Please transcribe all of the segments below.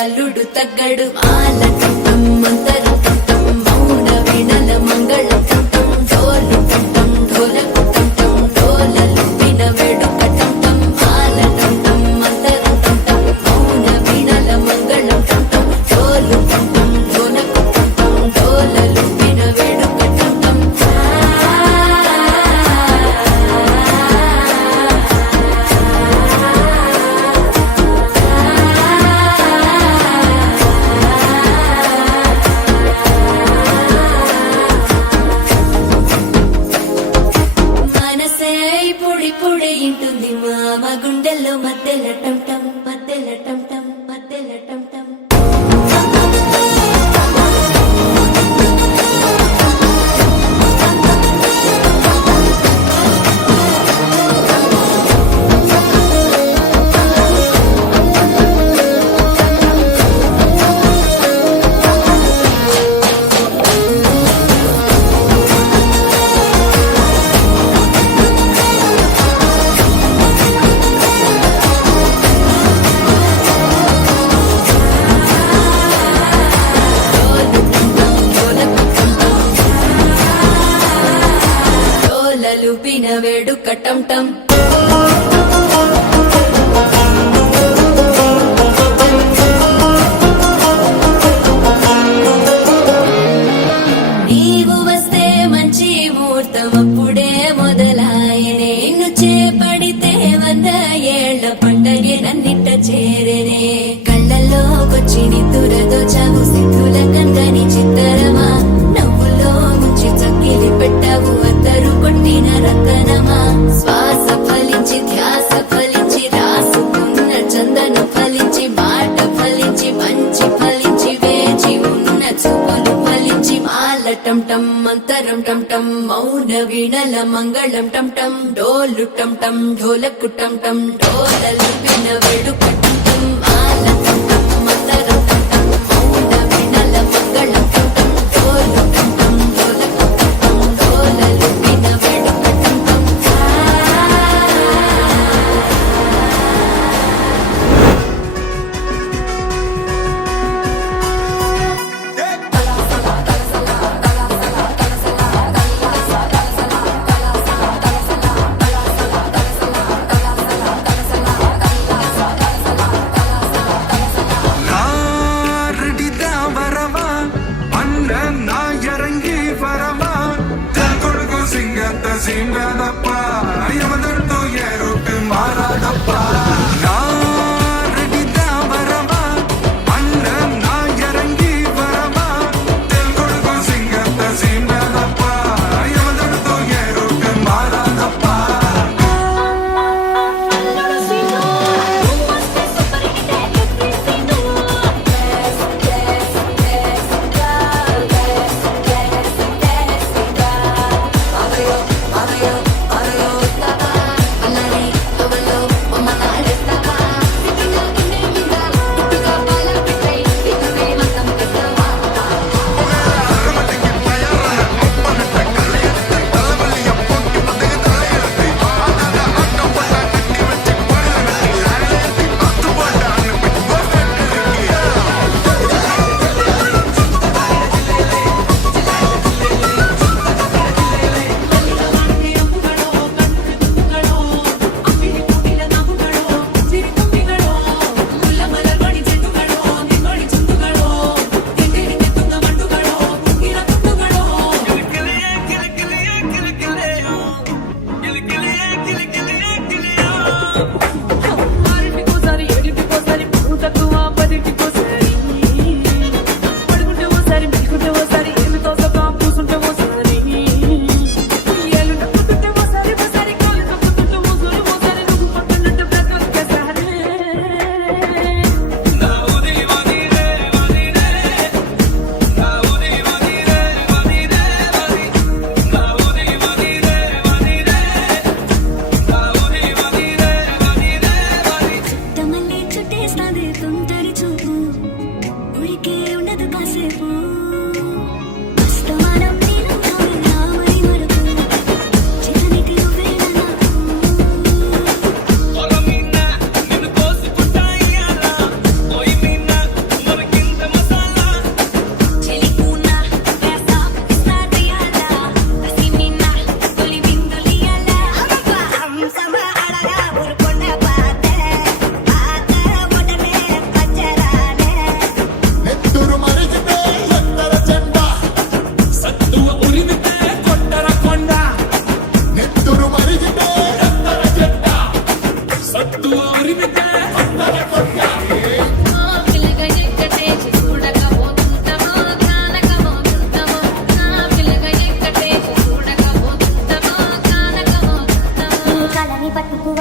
అల్లుడు తగ్గడు ఆలటం మంతరం టం మౌన వీణల మంగళం టం డోలు టం ఢోలకు టం డోలలు విన వేడుక టం ఆలటం మంతరం టం మౌన వీణల మంగళం టం డోలు టం ఢోలకు టం డోలలు విన వేడుక టం పొడి పొడి ఇంటుంది మామ గుండెల్లో మధ్యల టం టం మధ్యల టం టం మధ్యల టం టం లూపిన వేడుక టం టం నీవు వస్తే మంచి ముహూర్తం అప్పుడే మొదలాయనే నిన్ను చేపడితే 100 ఏళ్ల పండగే నన్నిట్ట చేరేనే కళ్ళల్లోకొచ్చి నిద్దురతో చావు సిద్ధుల కందని చిత్తరమా నవ్వులో ముంచి చక్కిలి పెట్టావు అద్దరు కొట్టిన రతనమా శ్వాస ఫలించి ధ్యాస ఫలించి రాసుకున్న చందన ఫలించి మాట ఫలించి మంచి ఫలించి వేచి ఉన్న చూపులు ఫలించి మాల టం టం మంతరం టం టం మౌన వీణల మంగళం టం టం డోలు టం టం ఢోలకు టం టం డోలలు విన వేడుక టం టం మాల టం టం మంతరం టం టం మౌన వీణల మంగళం టం టం డోలు టం టం ఢోలకు టం టం డోలలు విన వేడుక టం టం సింగదప్ప యమదర్తో ఎరుకు మారాదప్ప నా రెడిదా వరవా అన్న నా ఎరంగి వరవా తెలుగొడుకు సింగత్త సింగదప్ప యమదర్తో ఎరుకు మారాదప్ప Mama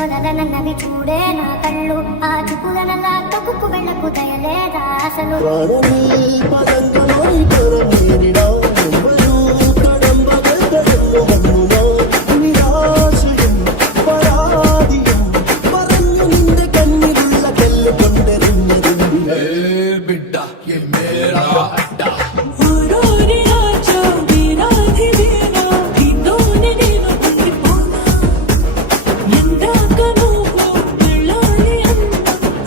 వదలనన్నవి చూడే నా కళ్ళు ఆ చూపులనల్లా తక్కుకు వెళ్ళకు దయలేదా అసలు പദങ്ങളോടി തുറന്നിടാം കടമ്പകൾ വന്നുവാ നിരാശയും പരാതിയും പറഞ്ഞു നിന്റെ കണ്ണിലുള്ള കല്ല് കൊണ്ടെറിഞ്ഞെറിഞ്ഞേ बिड्डा ये मेरा अड्डा ఊరూరి రాజా వీరాధి వీరా నీతోనే నేను ఉండిపోనా ఎందాక నువ్వు వెళ్ళాలి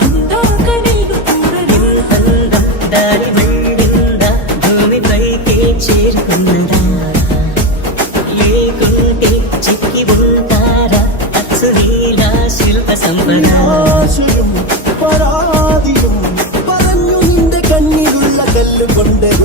అందాక నేను అందం దారి వెళ్ళిందా భూమిపైకి చేరుకున్నదా లేకుంటే చిక్కి ఉంటారా అచ్చు నీలా శిల్ప సంపద നിരാശയും പരാതിയും പറഞ്ഞു നിന്റെ കണ്ണിലുള്ള കല്ല് കൊണ്ടെറിഞ്ഞെറിഞ്ഞേ